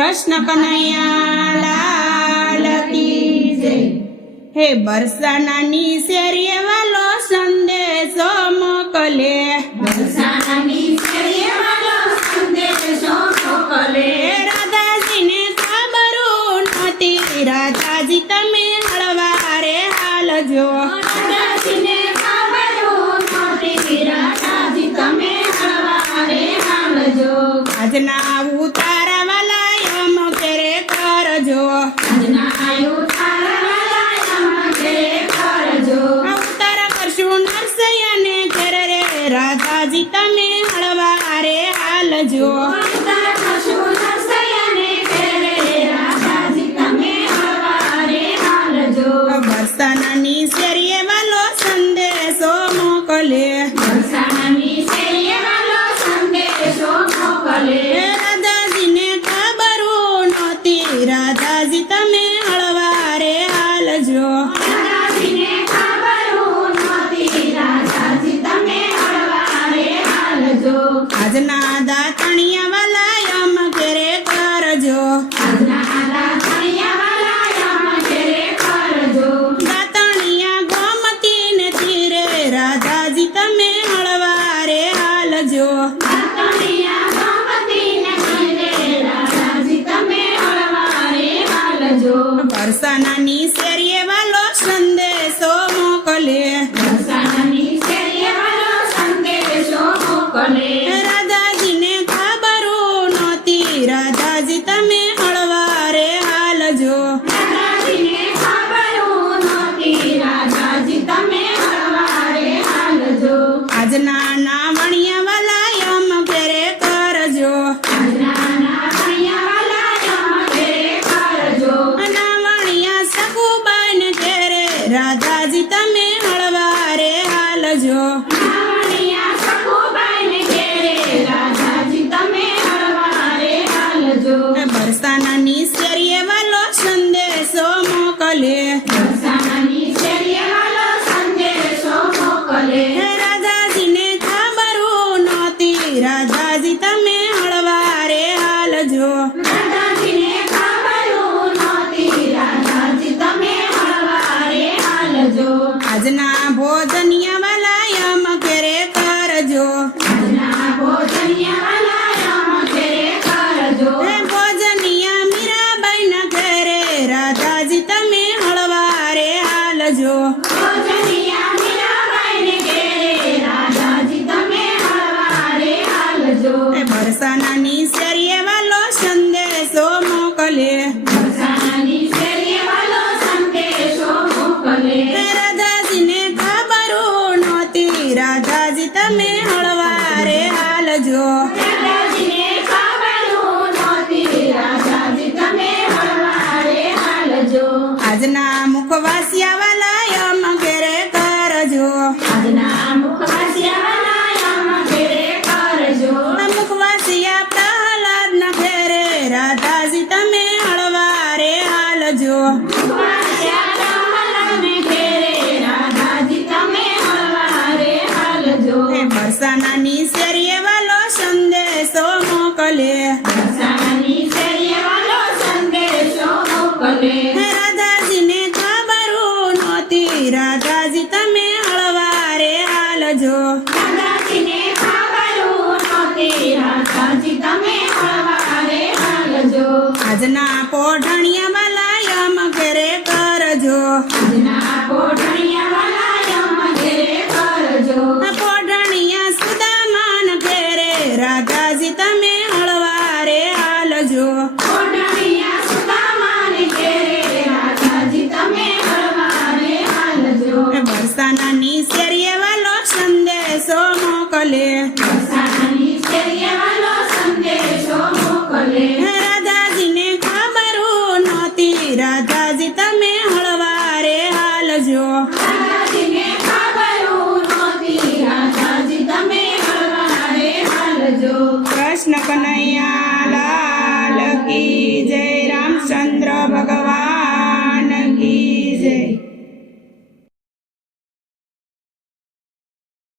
कृष्ण कन्हैया लाल की जय। हे बरसानानी શેરીએ વાલો સંદેશો મોકલે, બરસાનાની શેરીએ વાલો સંદેશો મોકલે, રાધાજીને ખબરું નહોતી, રાધાજી તમે હળવારે હાલજો, રાધાજીને ખબરું નહોતી, રાધાજી તમે હળવારે હાલજો, આજના ઉતારા વાલા યમ કેરે કરજો, આજના ઉતારા વાલા યમ કેરે કરજો, ઉતારા કરશું નરસૈયાને ઘેરે રે, રાધાજી તમે હળવારે હાલજો, ઉતારા કરશું નરસૈયાને ઘેરે, રાધાજી તમે હળવારે હાલજો, બરસાનાની શેરીએ વાલો સંદેશો મોકલે, બરસાનાની શેરીએ વાલો સંદેશો મોકલે, રાધાજીને ખબરું નહોતી, રાધાજી તમે હળવારે હાલજો, રાધાજીને ખબરું નહોતી, રાધાજી તમે હળવારે હાલજો, આજના દાતણિયા વાલા યમ ઘેરે કરજો, આજના દાતણિયા વાલા યમ ઘેરે કરજો, દાતણિયા ગોમતીને તીરે, રાધાજી તમે હળવારે હાલજો, દાતણિયા ગોમતીને તીરે, રાધાજી તમે હળવારે હાલજો, બરસાનાની શેરીએ વાલો સંદેશો મોકલે, બરસાનાની શેરીએ વાલો સંદેશો મોકલે, રાધાજીને ખબરું નહોતી, રાધાજી તમે હળવારે હાલજો, રાધાજીને ખબરું નહોતી, રાધાજી તમે હળવારે હાલજો, આજના નાવણિયા વાલા યમ ઘેરે કરજો, આજના નાવણિયા વાલા યમ ઘેરે કરજો, નાવણિયા સગુબાઈને ઘેરે, રાધાજી તમે હળવારે હાલજો, નાવણિયા સખુબાઈને ઘેરે, રાધાજી તમે હળવારે હાલજો, બરસાનાની શેરીએ વાલો સંદેશો મોકલે, બરસાનાની શેરીએ વાલો સંદેશો મોકલે, રાધાજીને ખબરું નહોતી, રાધાજી તમે હળવારે હાલજો, રાધાજીને ખબરું નહોતી, રાધાજી તમે હળવારે હાલજો, આજના ભોજનિયા વાલા યમ ઘેરે કરજો, આજના ભોજનિયા વાલા યમ ઘેરે કરજો, ભોજનિયા મીરાબાઈના ઘેરે, રાધાજી તમે હળવારે હાલજો, ભોજનિયા મીરાબાઈને ઘેરે, રાધાજી તમે હળવારે હાલજો, બરસાનાની શેરીએ વાલો સંદેશો મોકલે, બરસાનાની શેરીએ વાલો સંદેશો મોકલે, રાધાજીને ખબરું નહોતી, રાધાજી તમે હળવારે હાલજો, રાધાજીને ખબરું નહોતી, રાધાજી તમે હળવારે હાલજો, આજના મુખવાસિયા વાલા યમ ઘેરે કરજો, આજના મુખવાસિયા વાલા યમ ઘેરે કરજો, મુખવાસિયા પ્રહલાદના ઘેરે, રાધાજી તમે હળવારે હાલજો, મુખવાસિયા પ્રહલાદને ઘેરે, રાધાજી તમે હળવારે હાલજો, બરસાનાની શેરીએ વાલો સંદેશો મોકલે, બરસાનાની શેરીએ વાલો સંદેશો મોકલે, રાધાજીને ખબરું નહોતી, રાધાજી તમે હળવારે હાલજો, રાધાજીને ખબરું નહોતી, રાધાજી તમે હળવારે હાલજો, આજના પોઢણિયા વાલા યમ ઘેરે કરજો, આજના પોઢણિયા વાલા યમ ઘેરે કરજો, પોઢણિયા સુદામાન ઘેરે, રાધાજી તમે હળવારે હાલજો,